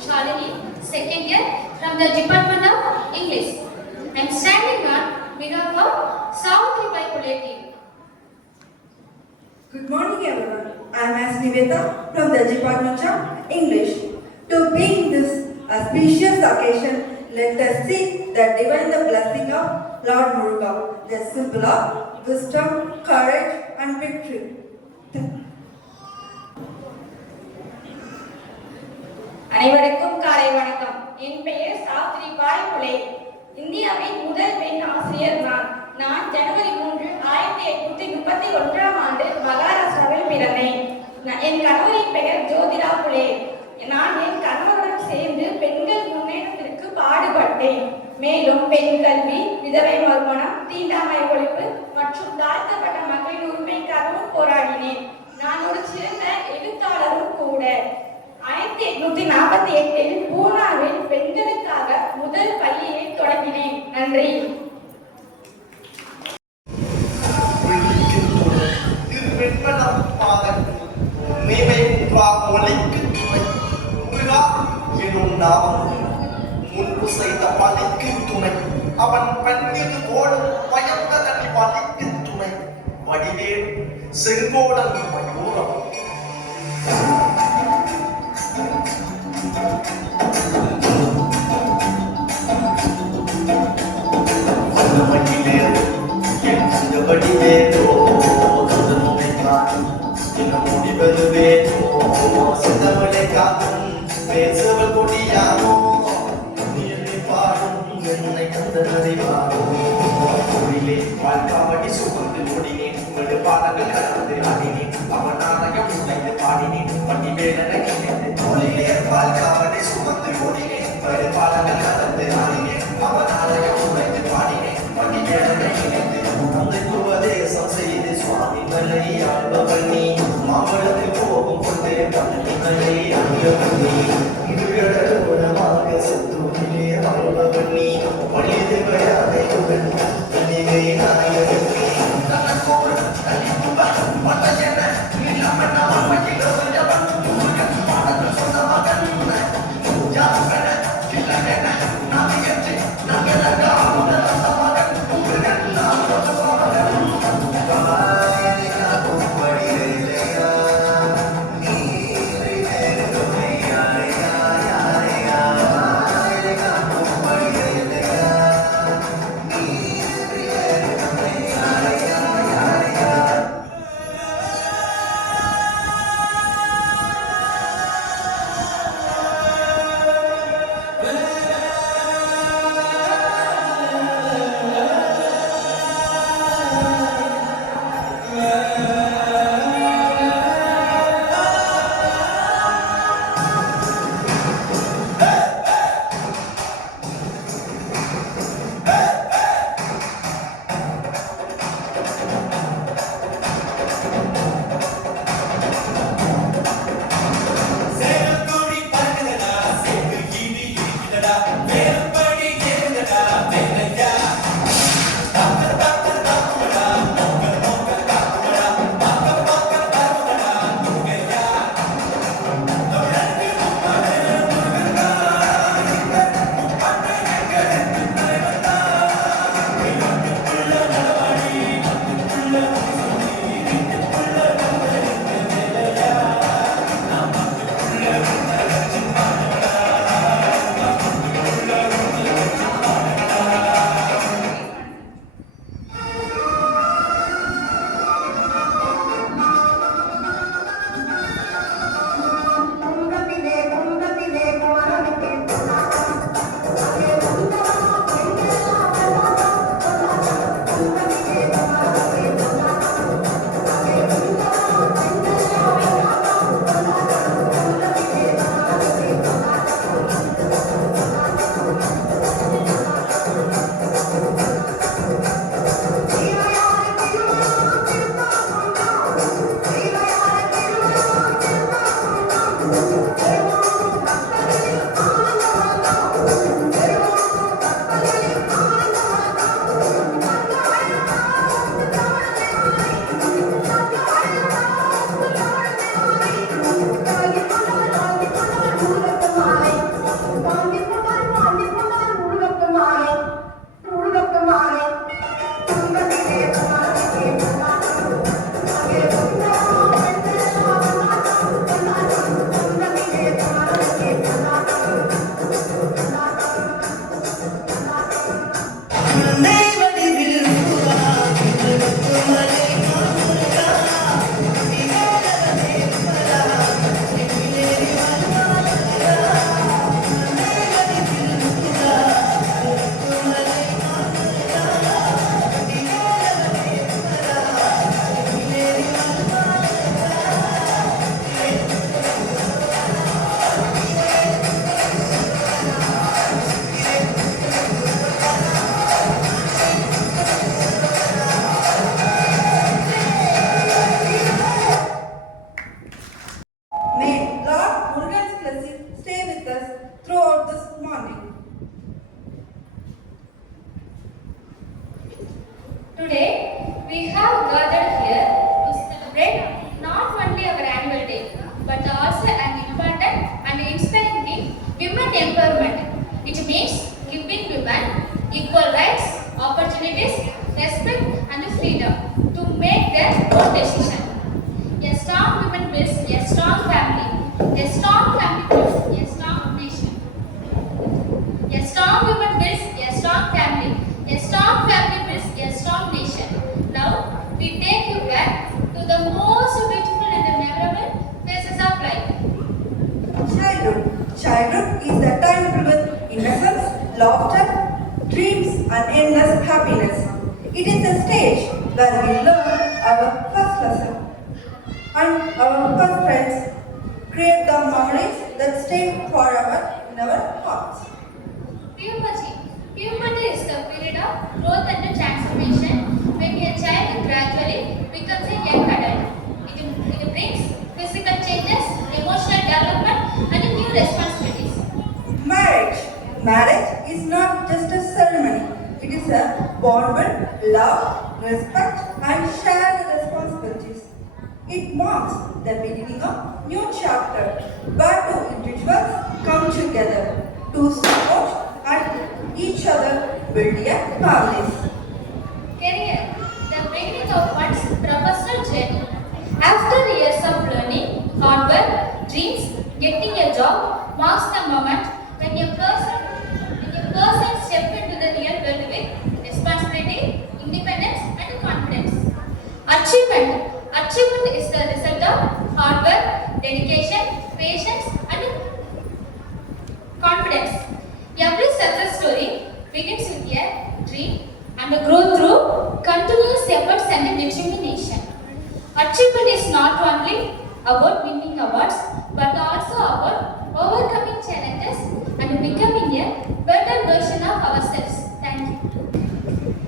Shalini, second year from the Department of English. I am standing on behalf of South by Collective. Good morning everyone. I am S. Niveta from the Department of English. To being this auspicious occasion, let us seek the divine blessing of Lord Muruga, the symbol of wisdom, courage and victory. அனைவருக்கும் காலை வணக்கம். என் பெயர் சாத்ரி பாய் புலே. இந்தியாவின் முதல் பெண் ஆசிரியர் நான் ஜனவரி 3, 1831 ஆண்டு மகாராஷ்டிராவில் பிறந்தேன். என் கணவரின் பெயர் ஜோதிரா புலே. நான் என் கணவருடன் சேர்ந்து பெண்கள் முன்னேற்றத்திற்கு பாடுபட்டேன். மேலும் பெண் கல்வி, விதவை மறுமணம், தீண்டாமை ஒழிப்பு மற்றும் தாழ்த்தப்பட்ட மக்களின் உரிமைக்காகவும் போராடினேன். நான் ஒரு சிறந்த எழுத்தாளரும் கூட. 1848 பூனாவில் பெண்களுக்காக முதல் பள்ளியை தொடங்கினேன். நன்றி. அவன் பெண்ணில் ஓடும் பயந்த தனி வலிக்கு துணை வடிவேல் செங்கோடன் மயூரம் பேசுவல் கொடியானோ பாடும் என்னை கந்தனறிவாரோவிலே வாழ்காவடி சுமந்து ஓடினேன். உங்களது பாடங்கள் கலந்து ஆடினேன். அவன் நாணயம் உடைந்து பாடினேன். பட்டி வேலனை தோழிலே வாழ்காவடி சுமந்து ஓடினேன். உங்களது பாடங்கள் கலந்து ஆடினேன். அவன் நாணயம் உடைந்து பாடினேன். பட்டி வேலனை உபதேசம் செய்து சுவாமி மலை ஆழ்பவன் நீ மாவளத்தில் போகும் கொண்டே பள்ளிகளை அணியவன் நீ உணவாக சத்துவிலே ஆழ்பவன் நீ பள்ளிதுகையாதை தனிகை நாயகன் நீ மட்ட என்ன Childhood is the time filled with innocence, laughter, dreams, and endless happiness. It is the stage where we learn our first lesson and our first friends, create the memories that stay forever in our hearts. Puberty. Puberty is the period of growth and transformation when a child gradually becomes a young adult. It brings physical changes, emotional development, and new responsibilities. Marriage. Marriage is not just a ceremony. It is a bond with love, respect, and shared responsibilities. It marks the beginning of new chapter where two individuals come together to support and each other build a families. Career. The beginning of one's professional journey. After years of learning, hard work, dreams, getting a job marks the moment when a person steps into the real world with responsibility, independence, and confidence. Achievement. Achievement is the result of hard work, dedication, patience, and confidence. Every success story begins with a dream and grows through continuous efforts and determination. Achievement is not only about winning awards but also about overcoming challenges and becoming a better version of ourselves. Thank you.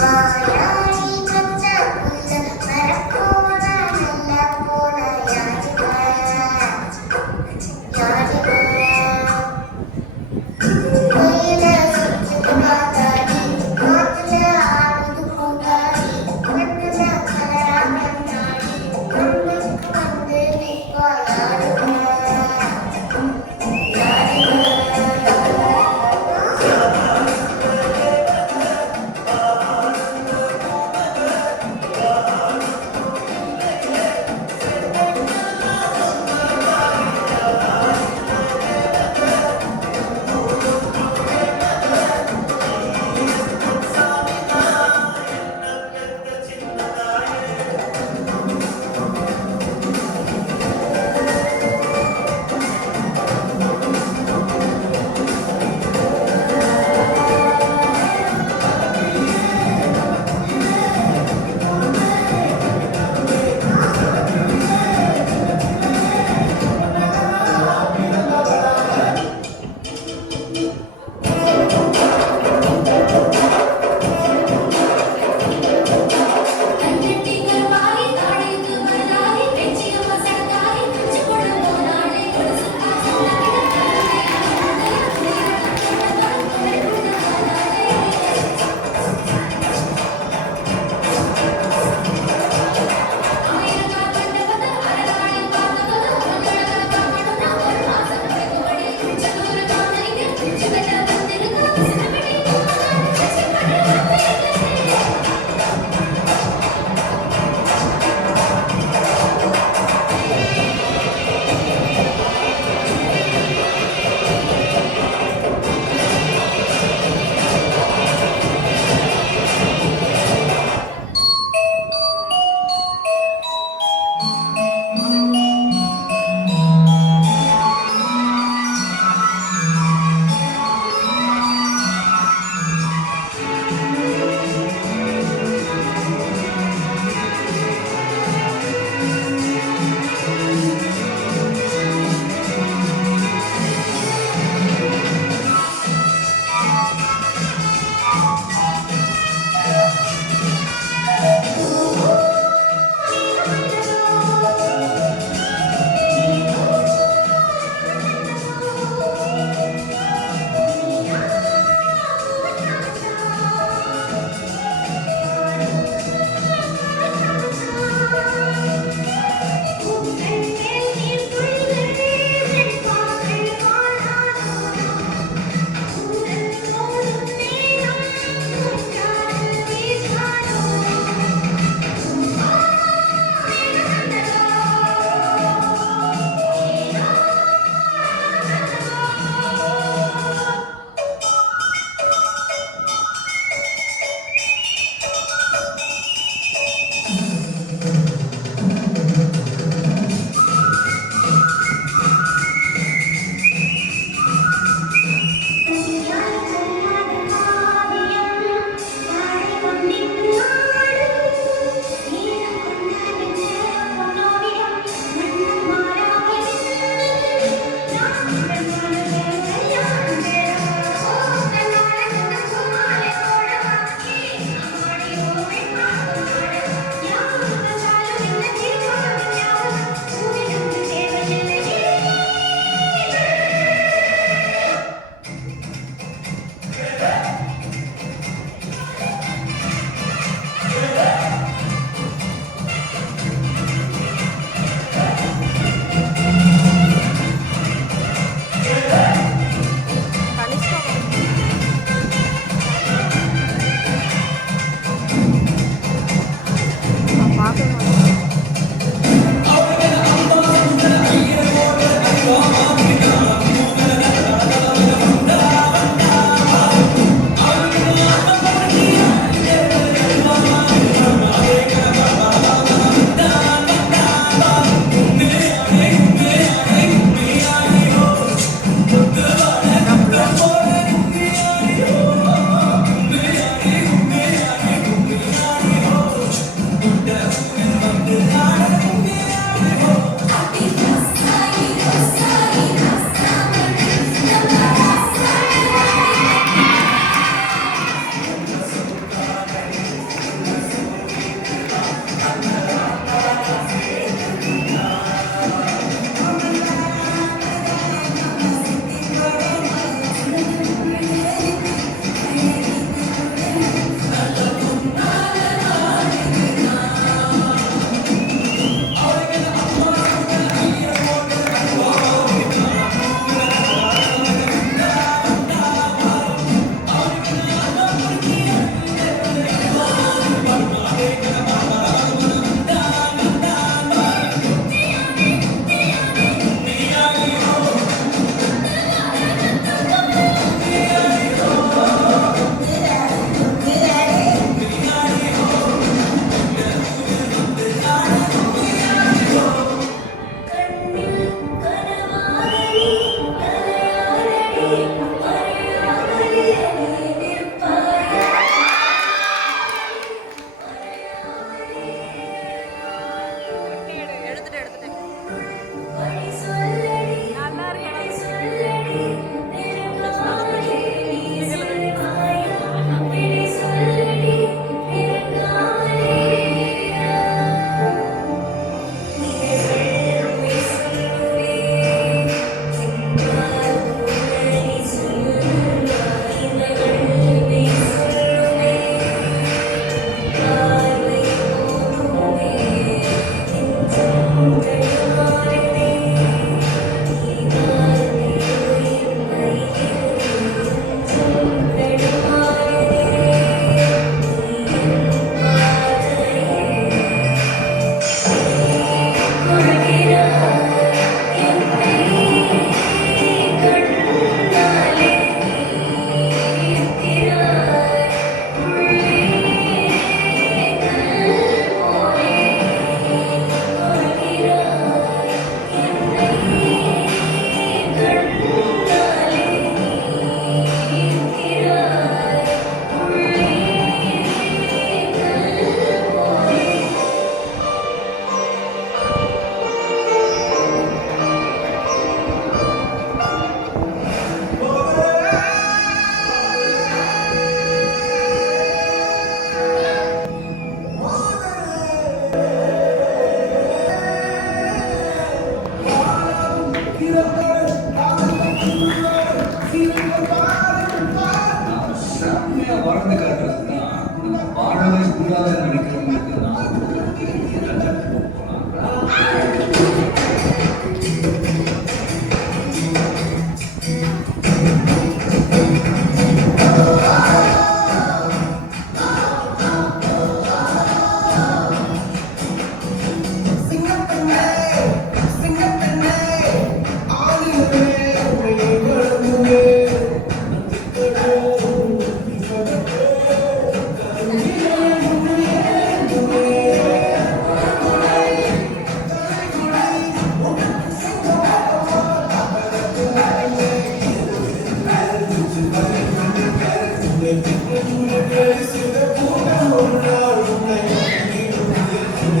வாயாடி பச்சை புல்ல மரக்கோண நல்ல போன யாடி வாயா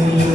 நீ